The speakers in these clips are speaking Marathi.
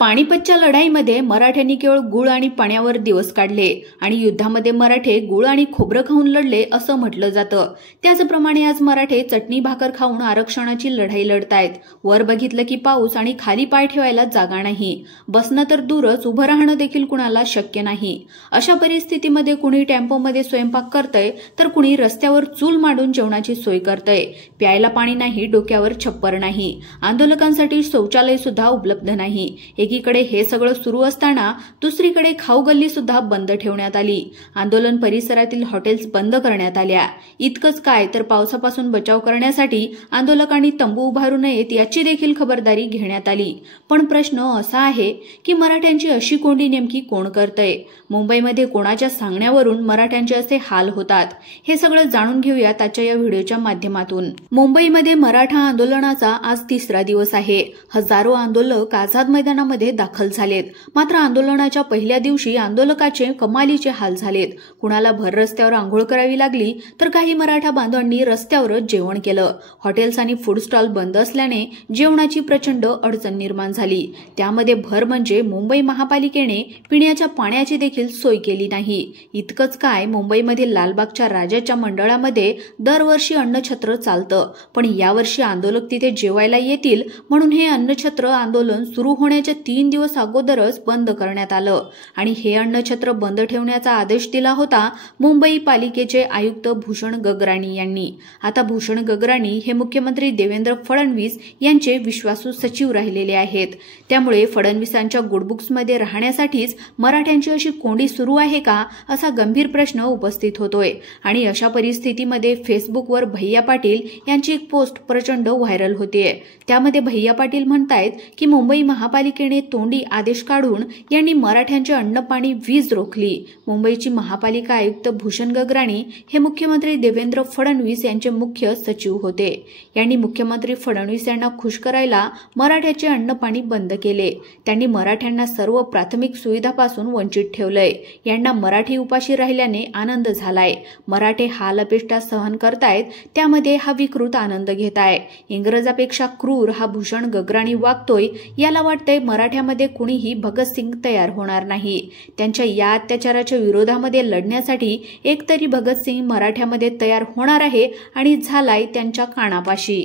पानिपतच्या लढाईमध्ये मराठ्यांनी केवळ गुळ आणि पाण्यावर दिवस काढले आणि युद्धामध्ये मराठे गुळ आणि खोबरं खाऊन लढले असं म्हटलं जातं। त्याचप्रमाणे आज मराठे चटणी भाकर खाऊन आरक्षणाची लढाई लढतायत। वर बघितलं की पाऊस आणि खाली पाय ठेवायला जागा नाही, बसणं तर दूरच उभं राहणं देखील कुणाला शक्य नाही। अशा परिस्थितीमध्ये कुणी टेम्पोमध्ये स्वयंपाक करतंय तर कुणी रस्त्यावर चूल मांडून जेवणाची सोय करतंय। प्यायला पाणी नाही, डोक्यावर छप्पर नाही, आंदोलकांसाठी शौचालय सुद्धा उपलब्ध नाही। एकीकडे हे सगळं सुरू असताना दुसरीकडे खाऊ गल्ली सुद्धा बंद ठेवण्यात आली। आंदोलन परिसरातील हॉटेल्स बंद करण्यात आल्या। इतकंच काय तर पावसापासून बचाव करण्यासाठी आंदोलकांनी तंबू उभारू नयेत याची देखील खबरदारी घेण्यात आली। पण प्रश्न असा आहे की मराठ्यांची अशी कोंडी नेमकी कोण करतंय? मुंबईमध्ये कोणाच्या सांगण्यावरून मराठ्यांचे असे हाल होतात? हे सगळं जाणून घेऊयात आजच्या या व्हिडिओच्या माध्यमातून। मुंबईमध्ये मराठा आंदोलनाचा आज तिसरा दिवस आहे। हजारो आंदोलक आझाद मैदानामध्ये दाखल झालेत। मात्र आंदोलनाच्या पहिल्या दिवशी आंदोलकाचे कमालीचे हाल झालेत। कुणाला भर रस्त्यावर आंघोळ करावी लागली तर काही मराठा बांधवांनी रस्त्यावरच जेवण केलं। हॉटेल्स आणि फूड स्टॉल बंद असल्याने जेवणाची प्रचंड अडचण निर्माण झाली। त्यामध्ये भर म्हणजे मुंबई महापालिकेने पिण्याच्या पाण्याची देखील सोय केली नाही। इतकंच काय, मुंबईमध्ये लालबागच्या राजाच्या मंडळामध्ये दरवर्षी अन्नछत्र चालतं, पण यावर्षी आंदोलक तिथे जेवायला येतील म्हणून हे अन्नछत्र आंदोलन सुरू होण्याच्या 3 दिवस अगोदरच बंद करण्यात आलं आणि हे अन्नछत्र बंद ठेवण्याचा आदेश दिला होता मुंबई पालिकेचे आयुक्त भूषण गगराणी यांनी। आता भूषण गगराणी हे मुख्यमंत्री देवेंद्र फडणवीस यांचे विश्वासू सचिव राहिलेले आहेत। त्यामुळे फडणवीसांच्या गुडबुक्समध्ये राहण्यासाठीच मराठ्यांची अशी कोंडी सुरू आहे का, असा गंभीर प्रश्न उपस्थित होतोय। आणि अशा परिस्थितीमध्ये फेसबुकवर भैया पाटील यांची एक पोस्ट प्रचंड व्हायरल होतेय। त्यामध्ये भैया पाटील म्हणतायत की मुंबई महापालिकेने तोंडी आदेश काढून यांनी मराठ्यांचे अन्न पाणी वीज रोखली। मुंबईची महापालिका आयुक्त भूषण गगराणी हे मुख्यमंत्री देवेंद्र फडणवीस यांचे मुख्य सचिव होते। यांनी मुख्यमंत्री फडणवीस यांना खुश करायला मराठ्याचे अन्न पाणी बंद केले। त्यांनी मराठ्यांना सर्व प्राथमिक सुविधापासून वंचित ठेवलंय। यांना मराठी उपाशी राहिल्याने आनंद झालाय। मराठे हाल अपेष्टा सहन करतायत, त्यामध्ये हा विकृत आनंद घेताय। इंग्रजापेक्षा क्रूर हा भूषण गगराणी वागतोय। याला वाटतंय मराठ्यामध्ये कुणीही भगतसिंग तयार होणार नाही। त्यांच्या या अत्याचाराच्या विरोधामध्ये लढण्यासाठी एकतरी भगतसिंग मराठ्यामध्ये तयार होणार आहे आणि झालाय त्यांच्या कानापाशी।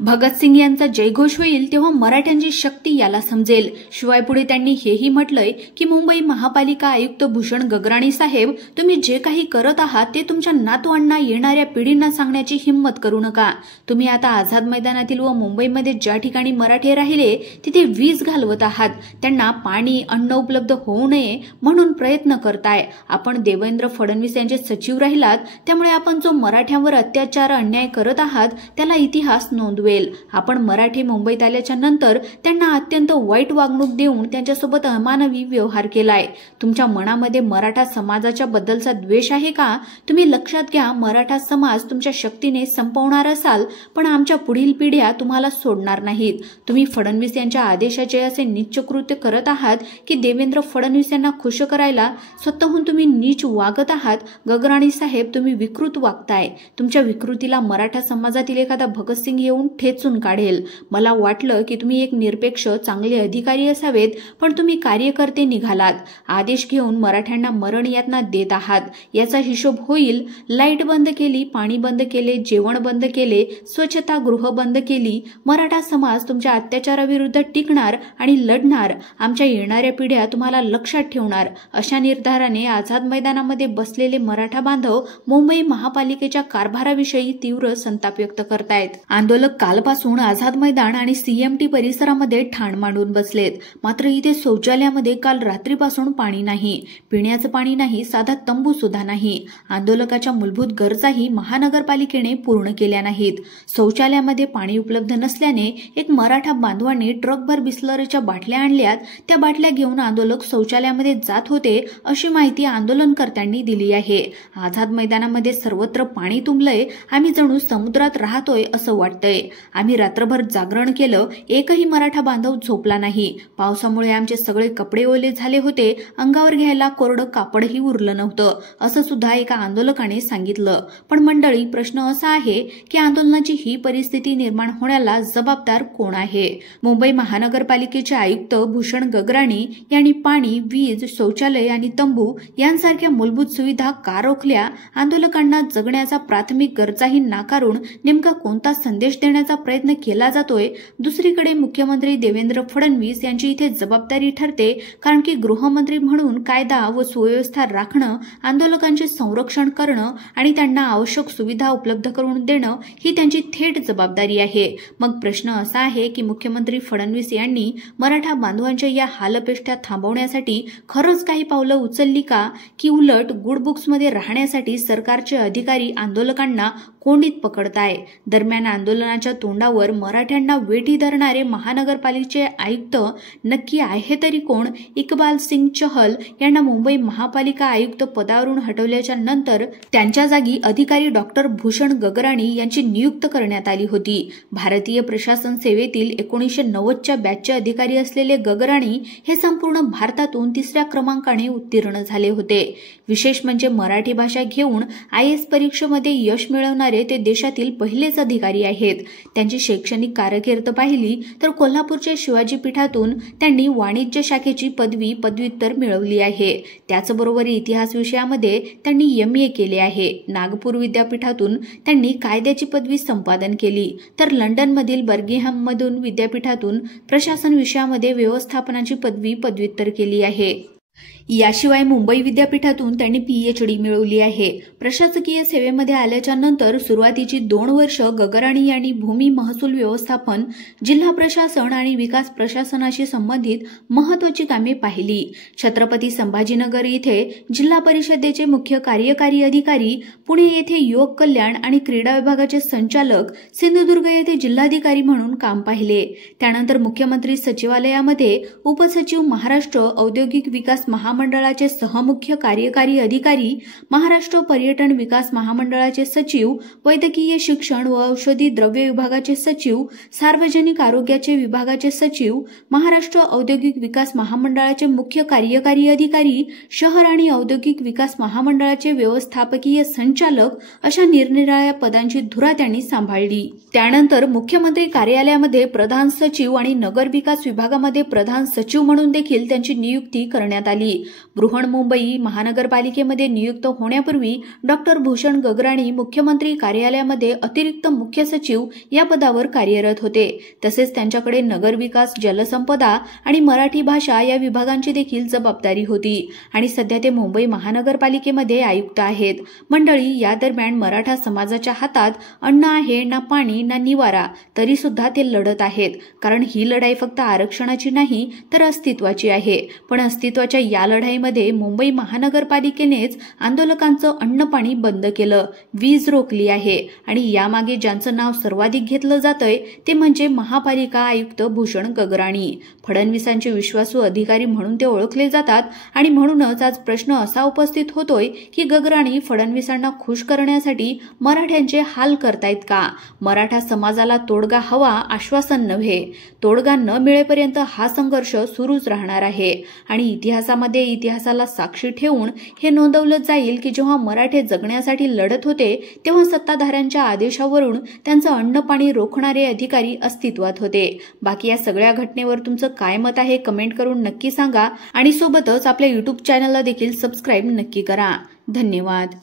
भगतसिंग यांचा जयघोष होईल तेव्हा मराठ्यांची शक्ती याला समजेल। शिवाय पुढे त्यांनी हेही म्हटलंय की मुंबई महापालिका आयुक्त भूषण गगराणी साहेब, तुम्ही जे काही करत आहात ते तुमच्या नातवांना, येणाऱ्या पिढींना सांगण्याची हिंमत करू नका। तुम्ही आता आझाद मैदानातील व मुंबईमध्ये ज्या ठिकाणी मराठे राहिले तिथे वीज घालवत आहात। त्यांना पाणी, अन्न उपलब्ध होऊ नये म्हणून प्रयत्न करताय। आपण देवेंद्र फडणवीस यांचे सचिव राहिलात, त्यामुळे आपण जो मराठ्यांवर अत्याचार, अन्याय करत आहात त्याला इतिहास नोंदवेल। आपण मराठी मुंबईत आल्याच्या नंतर त्यांना अत्यंत वाईट वागणूक देऊन त्यांच्यासोबत अमानवी व्यवहार केलाय। तुमच्या मनामध्ये मराठा समाजाच्या बद्दलचा द्वेष आहे का? तुम्ही लक्षात घ्या, मराठा समाज तुमच्या शक्तीने संपवणार असाल पण आमच्या पुढील पिढ्या तुम्हाला सोडणार नाहीत। तुम्ही फडणवीस यांच्या आदेशाचे असे नीच कृत्य करत आहात की देवेंद्र फडणवीस यांना खुश करायला स्वतःहून तुम्ही नीच वागत आहात। गगराणी साहेब, तुम्ही विकृत वागताय। तुमच्या विकृतीला मराठा समाजातील एखादा भगतसिंग येऊन ठेचून काढेल। मला वाटलं की तुम्ही एक निरपेक्ष, चांगले अधिकारी असावेत, पण तुम्ही कार्यकर्ते निघालात। आदेश घेऊन मराठ्यांना मरण यातना देत आहात। याचा हिशोब होईल। लाईट बंद केली, पाणी बंद केले, जेवण बंद केले, स्वच्छतागृह बंद केली। मराठा समाज तुमच्या अत्याचाराविरुद्ध टिकणार आणि लढणार। आमच्या येणाऱ्या पिढ्या तुम्हाला लक्षात ठेवणार। अशा निर्धाराने आझाद मैदानामध्ये बसलेले मराठा बांधव मुंबई महापालिकेच्या कारभाराविषयी तीव्र संताप व्यक्त करतायत। आंदोलक कालपासून आझाद मैदान आणि सीएमटी परिसरामध्ये ठाण मांडून बसलेत। मात्र इथे शौचालयामध्ये काल रात्रीपासून पाणी नाही, पिण्याचं पाणी नाही, साधा तंबू सुद्धा नाही। आंदोलकाच्या मूलभूत गरजाही महानगरपालिकेने पूर्ण केल्या नाहीत। शौचालयामध्ये पाणी उपलब्ध नसल्याने एक मराठा बांधवांनी ट्रकभर बिस्लरीच्या बाटल्या आणल्यात। त्या बाटल्या घेऊन आंदोलक शौचालयामध्ये जात होते अशी माहिती आंदोलनकर्त्यांनी दिली आहे। आझाद मैदानामध्ये सर्वत्र पाणी तुंबलंय, आम्ही जणू समुद्रात राहतोय असं वाटतंय। आम्ही रात्रभर जागरण केलं, एकही मराठा बांधव झोपला नाही. पावसामुळे आमचे सगळे कपडे ओले झाले होते, अंगावर घ्यायला कोरडं कापडही उरलं नव्हतं, असं सुद्धा एका आंदोलकाने सांगितलं. पण मंडळी, प्रश्न असा आहे की आंदोलनाची ही परिस्थिती निर्माण होण्याला जबाबदार कोण आहे? मुंबई महानगरपालिकेचे आयुक्त भूषण गगराणी यांनी पाणी, वीज, शौचालय आणि तंबू यांसारख्या मूलभूत सुविधा का रोखल्या? आंदोलकांना जगण्याचा प्राथमिक गरजाही नाकारून नेमका कोणता संदेश देण्याचा प्रयत्न केला जातोय? दुसरीकडे मुख्यमंत्री देवेंद्र फडणवीस यांची इथे जबाबदारी ठरते, कारण की गृहमंत्री म्हणून कायदा व सुव्यवस्था राखणं, आंदोलकांचे संरक्षण करणं आणि त्यांना आवश्यक सुविधा उपलब्ध करून देणं ही त्यांची थेट जबाबदारी आहे. मग प्रश्न असा आहे की मुख्यमंत्री फडणवीस यांनी मराठा बांधवांच्या या हालअपेष्टा थांबवण्यासाठी खरंच काही पावलं उचलली का, की उलट गुड बुक्समध्ये राहण्यासाठी सरकारचे अधिकारी आंदोलकांना कोंडीत पकडताय? दरम्यान आंदोलनाच्या तोंडावर मराठ्यांना वेठी धरणारे महानगरपालिकेचे आयुक्त नक्की आहे तरी कोण? इक्बाल सिंग चहल यांना मुंबई महापालिका आयुक्त पदावरून हटवल्याच्या नंतर त्यांच्या जागी अधिकारी डॉक्टर भूषण गगराणी यांची नियुक्ती करण्यात आली होती. भारतीय प्रशासन सेवेतील 1990च्या बॅचचे अधिकारी असलेले गगराणी हे संपूर्ण भारतातून 3ऱ्या क्रमांकाने उत्तीर्ण झाले होते. विशेष म्हणजे मराठी भाषा घेऊन IAS परीक्षेमध्ये यश मिळवणारे ते देशातील पहिलेच अधिकारी आहेत. त्यांची शैक्षणिक कारकीर्द पाहिली तर कोल्हापूरच्या शिवाजी पीठातून त्यांनी वाणिज्य शाखेची पदव्युत्तर मिळवली आहे. त्याचबरोबर इतिहास विषयामध्ये त्यांनी MA केले आहे. नागपूर विद्यापीठातून त्यांनी कायद्याची पदवी संपादन केली, तर लंडनमधील बर्मिंगहॅममधून विद्यापीठातून प्रशासन विषयामध्ये व्यवस्थापनाची पदव्युत्तर केली आहे. याशिवाय मुंबई विद्यापीठातून त्यांनी PhD मिळवली आहे. प्रशासकीय सेवेमध्ये आल्याच्या नंतर सुरुवातीची 2 वर्ष गगराणी यांनी भूमी महसूल व्यवस्थापन, जिल्हा प्रशासन आणि विकास प्रशासनाशी संबंधित महत्त्वाची कामे पाहिली. छत्रपती संभाजीनगर येथे जिल्हा परिषदेचे मुख्य कार्यकारी अधिकारी, पुणे येथे युवक कल्याण आणि क्रीडा विभागाचे संचालक, सिंधुदुर्ग येथे जिल्हाधिकारी म्हणून काम पाहिले. त्यानंतर मुख्यमंत्री सचिवालयामध्ये उपसचिव, महाराष्ट्र औद्योगिक विकास महामंडळाचे सहमुख्य कार्यकारी अधिकारी, महाराष्ट्र पर्यटन विकास महामंडळाचे सचिव, वैद्यकीय शिक्षण व औषधी द्रव्य विभागाचे सचिव, सार्वजनिक आरोग्याचे विभागाचे सचिव, महाराष्ट्र औद्योगिक विकास महामंडळाचे मुख्य कार्यकारी अधिकारी, शहर आणि औद्योगिक विकास महामंडळाचे व्यवस्थापकीय संचालक अशा निरनिराळ्या पदांची धुरा त्यांनी सांभाळली. त्यानंतर मुख्यमंत्री कार्यालयामध्ये प्रधान सचिव आणि नगर विकास विभागामध्ये प्रधान सचिव म्हणून देखील त्यांची नियुक्ती करण्यात आली. बृहन्मुंबई महानगरपालिकेमध्ये नियुक्त होण्यापूर्वी डॉक्टर भूषण गगराणी मुख्यमंत्री कार्यालयामध्ये अतिरिक्त मुख्य सचिव या पदावर कार्यरत होते. तसेच त्यांच्याकडे नगरविकास, जलसंपदा आणि मराठी भाषा या विभागांची देखील जबाबदारी होती आणि सध्या ते मुंबई महानगरपालिकेमध्ये आयुक्त आहेत. मंडळी, या दरम्यान मराठा समाजाच्या हातात अन्न आहे ना पाणी ना निवारा, तरी सुद्धा ते लढत आहेत. कारण ही लढाई फक्त आरक्षणाची नाही तर अस्तित्वाची आहे. पण अस्तित्वाच्या या लढाईमध्ये मुंबई महानगरपालिकेनेच आंदोलकांचं अन्न पाणी बंद केलं, वीज रोखली आहे आणि यामागे ज्यांचं नाव सर्वाधिक घेतलं जातंय ते म्हणजे महापालिका आयुक्त भूषण गगराणी. फडणवीसांचे विश्वासू अधिकारी म्हणून ते ओळखले जातात आणि म्हणूनच आज प्रश्न असा उपस्थित होतोय की गगराणी फडणवीसांना खुश करण्यासाठी मराठ्यांचे हाल करतायत का? मराठा समाजाला तोडगा हवा, आश्वासन नव्हे. तोडगा न मिळेपर्यंत हा संघर्ष सुरूच राहणार आहे आणि इतिहासाला साक्षी ठेवून हे नोंदवलं जाईल की जेव्हा मराठे जगण्यासाठी लढत होते तेव्हा सत्ताधाऱ्यांच्या आदेशावरून त्यांचं अन्न पाणी रोखणारे अधिकारी अस्तित्वात होते. बाकी या सगळ्या घटनेवर तुमचं काय मत आहे कमेंट करून नक्की सांगा आणि सोबतच आपल्या YouTube चॅनलला देखील सबस्क्राईब नक्की करा. धन्यवाद.